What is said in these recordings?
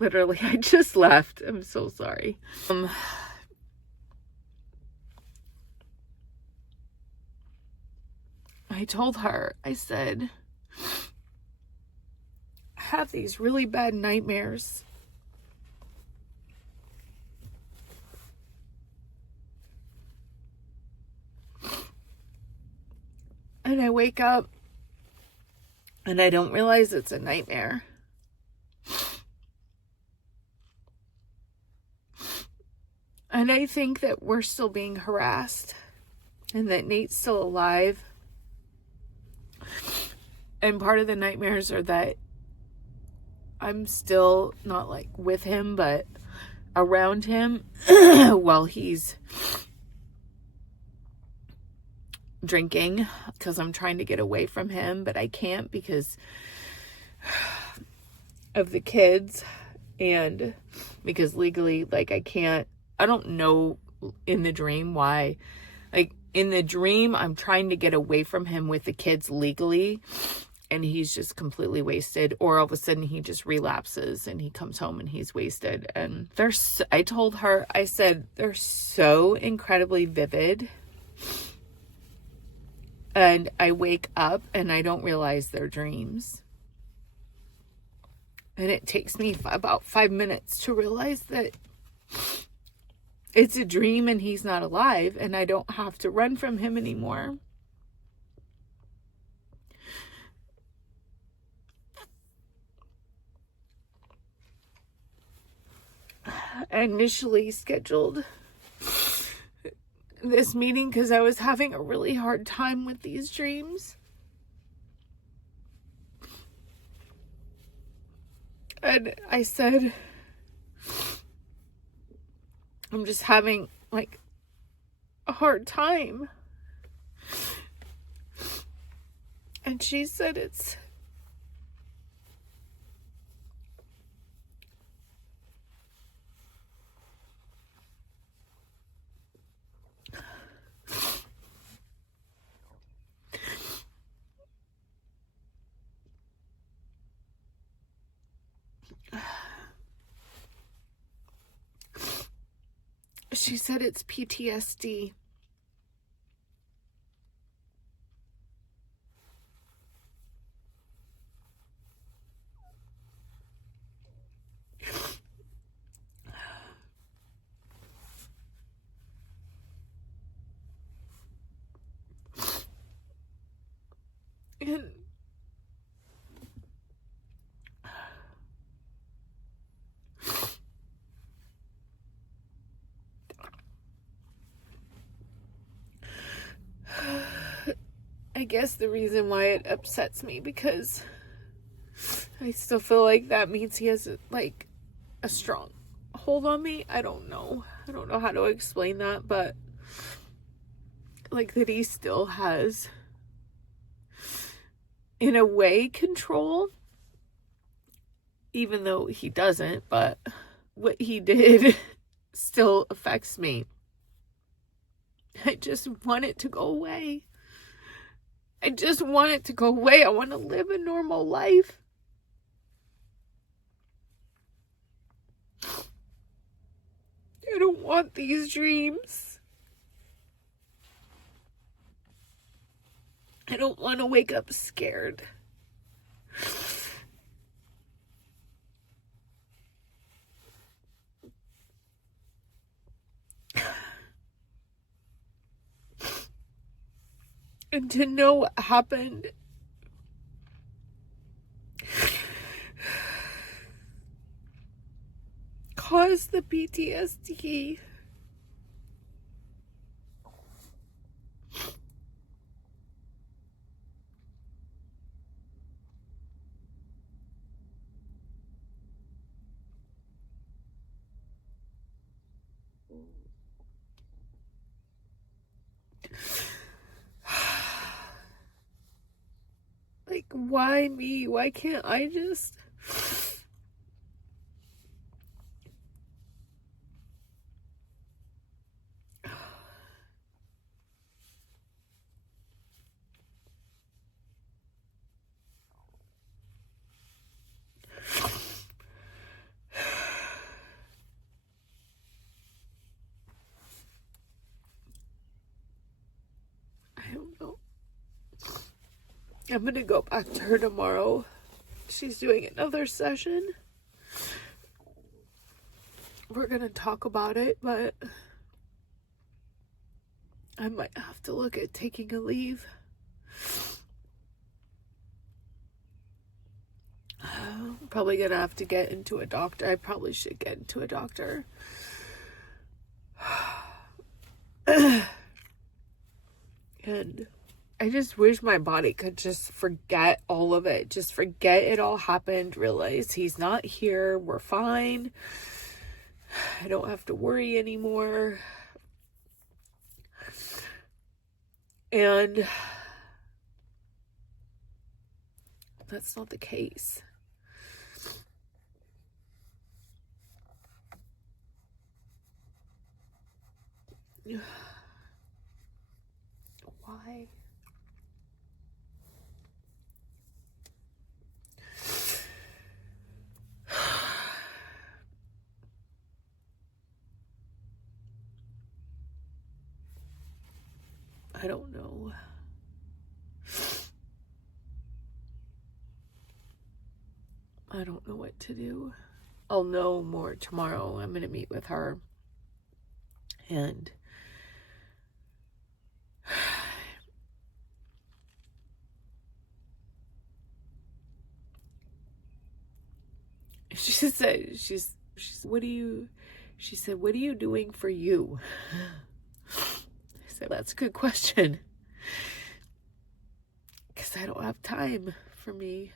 Literally, I just left. I'm so sorry. I told her, I said, I have these really bad nightmares. And I wake up and I don't realize it's a nightmare. And I think that we're still being harassed and that Nate's still alive. And part of the nightmares are that I'm still not like with him, but around him while he's drinking, because I'm trying to get away from him, but I can't because of the kids and because legally, like, I don't know in the dream why. Like, in the dream, I'm trying to get away from him with the kids legally, and he's just completely wasted. Or all of a sudden, he just relapses, and he comes home, and he's wasted. And I told her, I said, they're so incredibly vivid. And I wake up, and I don't realize they're dreams. And it takes me about 5 minutes to realize that it's a dream and he's not alive and I don't have to run from him anymore. I initially scheduled this meeting because I was having a really hard time with these dreams. And I said, I'm just having like a hard time. And she said it's it's PTSD. And I guess the reason why it upsets me because I still feel like that means he has like a strong hold on me. I don't know how to explain that, but like that he still has in a way control, even though he doesn't, but what he did still affects me. I just want it to go away. I just want it to go away. I want to live a normal life. I don't want these dreams. I don't want to wake up scared. And to know what happened caused the PTSD. Like, why me? Why can't I just... I'm going to go back to her tomorrow. She's doing another session. We're going to talk about it, but I might have to look at taking a leave. I'm probably going to have to get into a doctor. I probably should get into a doctor. And I just wish my body could just forget all of it. Just forget it all happened. Realize he's not here. We're fine. I don't have to worry anymore. And that's not the case. Why? I don't know. I don't know what to do. I'll know more tomorrow. I'm going to meet with her. And she said, what are you doing for you? I said, that's a good question. Because I don't have time for me.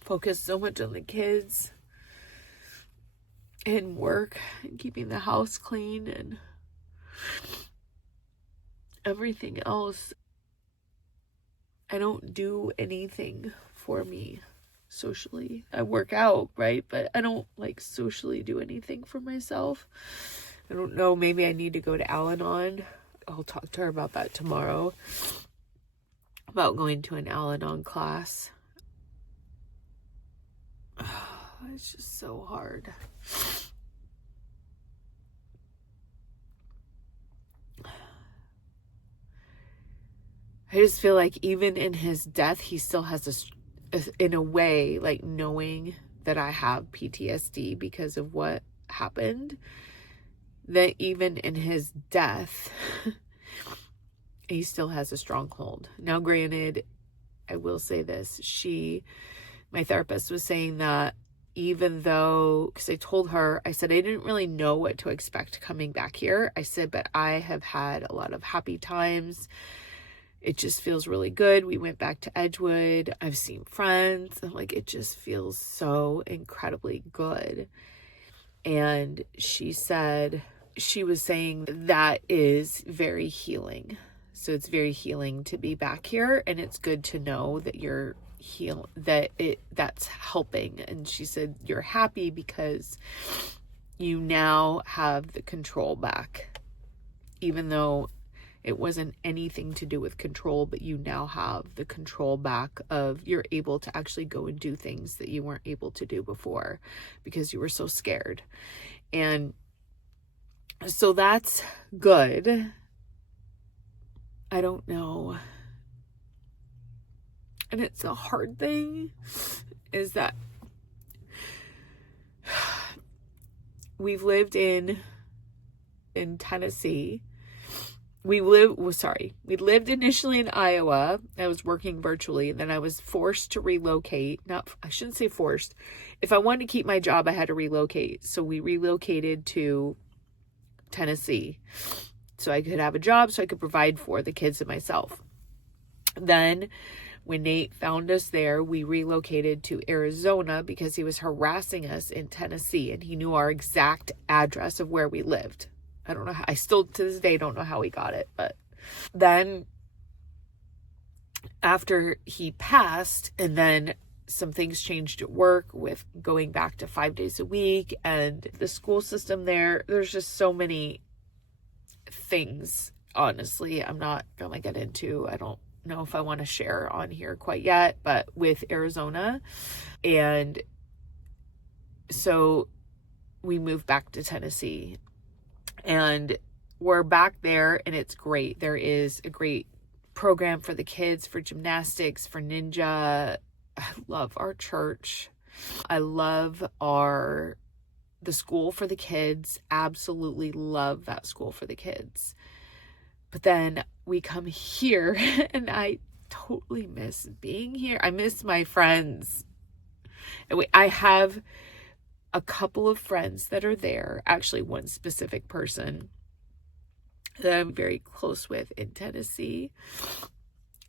Focus so much on the kids and work and keeping the house clean and everything else. I don't do anything for me socially. I work out, right? But I don't socially do anything for myself. I don't know. Maybe I need to go to Al-Anon. I'll talk to her about that tomorrow. About going to an Al-Anon class. It's just so hard. I just feel like even in his death, he still has in a way, knowing that I have PTSD because of what happened, that even in his death, he still has a stronghold. Now, granted, I will say this. My therapist was saying that even though, because I told her, I said, I didn't really know what to expect coming back here. I said, but I have had a lot of happy times. It just feels really good. We went back to Edgewood. I've seen friends. And it just feels so incredibly good. And she was saying that is very healing. So it's very healing to be back here. And it's good to know that you're that's helping. And she said, you're happy because you now have the control back, even though it wasn't anything to do with control, but you now have the control back of you're able to actually go and do things that you weren't able to do before because you were so scared. And so that's good. I don't know. And it's a hard thing is that we've lived in Tennessee. We lived initially in Iowa. I was working virtually, and then I was forced to relocate. I shouldn't say forced. If I wanted to keep my job, I had to relocate. So we relocated to Tennessee so I could have a job, so I could provide for the kids and myself. Then when Nate found us there, we relocated to Arizona because he was harassing us in Tennessee, and he knew our exact address of where we lived. I don't know how, I still to this day don't know how he got it, but then after he passed, and then some things changed at work with going back to 5 days a week and the school system there's just so many things, honestly, I'm not going to get into. I don't know if I want to share on here quite yet, but with Arizona. And so we moved back to Tennessee. And we're back there and it's great. There is a great program for the kids, for gymnastics, for ninja. I love our church. I love the school for the kids. Absolutely love that school for the kids. But then we come here and I totally miss being here. I miss my friends. I have a couple of friends that are there. Actually, one specific person that I'm very close with in Tennessee.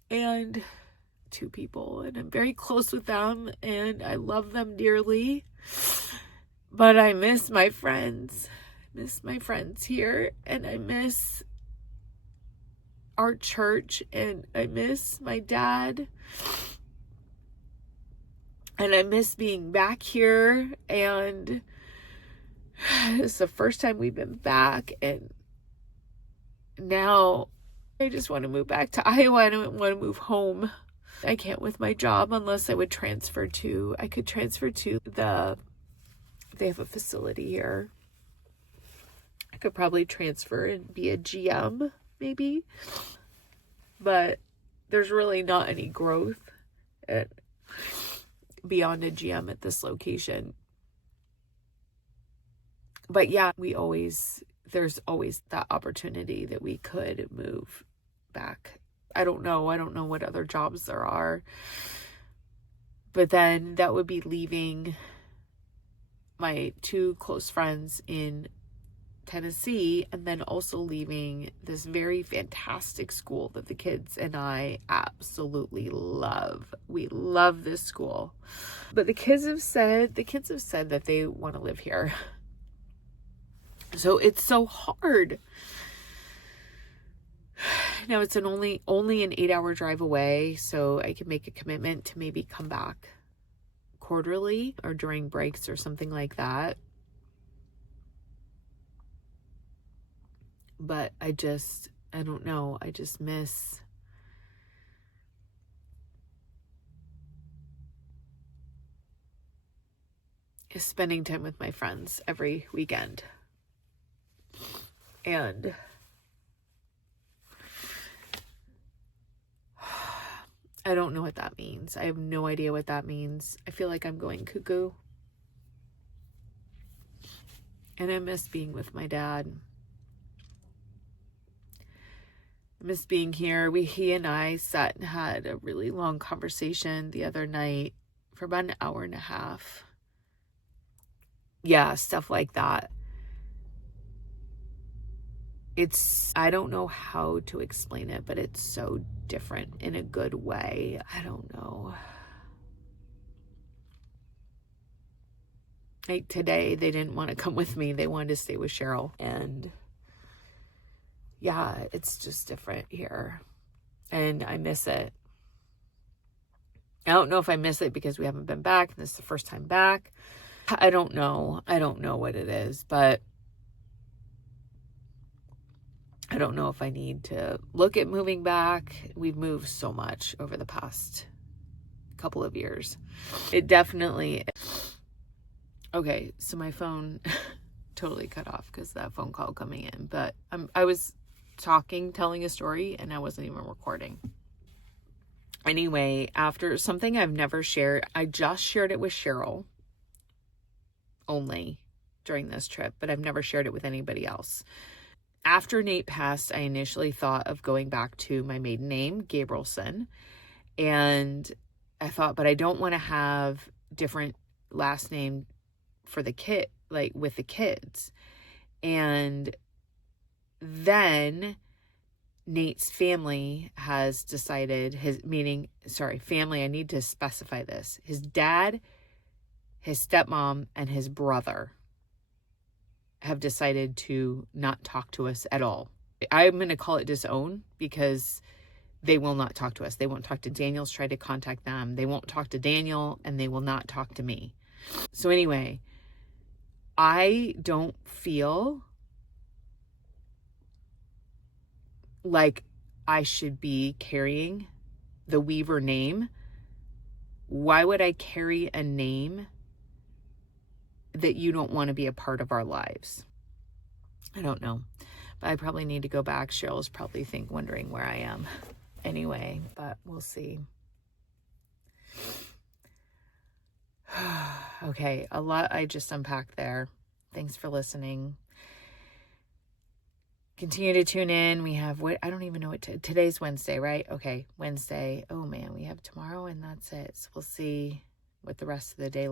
And 2 people. And I'm very close with them. And I love them dearly. But I miss my friends. I miss my friends here. And I miss our church, and I miss my dad, and I miss being back here. And this is the first time we've been back, and now I just want to move back to Iowa. I don't want to move home. I can't with my job unless I could transfer to they have a facility here. I could probably transfer and be a GM maybe, but there's really not any growth beyond a GM at this location. But yeah, there's always that opportunity that we could move back. I don't know what other jobs there are, but then that would be leaving my 2 close friends in Tennessee, and then also leaving this very fantastic school that the kids and I absolutely love. We love this school. But the kids have said that they want to live here. So it's so hard. Now it's only an 8-hour drive away, so I can make a commitment to maybe come back quarterly or during breaks or something like that. But I don't know. I just miss spending time with my friends every weekend. And I don't know what that means. I have no idea what that means. I feel like I'm going cuckoo. And I miss being with my dad. I miss being here. He and I sat and had a really long conversation the other night for about an hour and a half. Yeah, stuff like that. I don't know how to explain it, but it's so different in a good way. I don't know. Like today, they didn't want to come with me. They wanted to stay with Cheryl. And yeah, it's just different here. And I miss it. I don't know if I miss it because we haven't been back and this is the first time back. I don't know. I don't know what it is, but I don't know if I need to look at moving back. We've moved so much over the past couple of years. It definitely... Okay, so my phone totally cut off because that phone call coming in. But I was telling a story, and I wasn't even recording. Anyway, after something I've never shared, I just shared it with Cheryl only during this trip, but I've never shared it with anybody else. After Nate passed, I initially thought of going back to my maiden name, Gabrielson. And I thought, but I don't want to have different last name for the kid, like with the kids. And then Nate's family has decided, family, I need to specify this. His dad, his stepmom, and his brother have decided to not talk to us at all. I'm going to call it disown because they will not talk to us. They won't talk to Daniel's tried to contact them. They won't talk to Daniel, and they will not talk to me. So anyway, I don't feel like I should be carrying the Weaver name. Why would I carry a name that you don't want to be a part of our lives? I don't know. But I probably need to go back. Cheryl's probably wondering where I am anyway, but we'll see. Okay, a lot I just unpacked there. Thanks for listening. Continue to tune in. We have I don't even know what today's Wednesday, right? Okay, Wednesday. Oh man, we have tomorrow and that's it. So we'll see what the rest of the day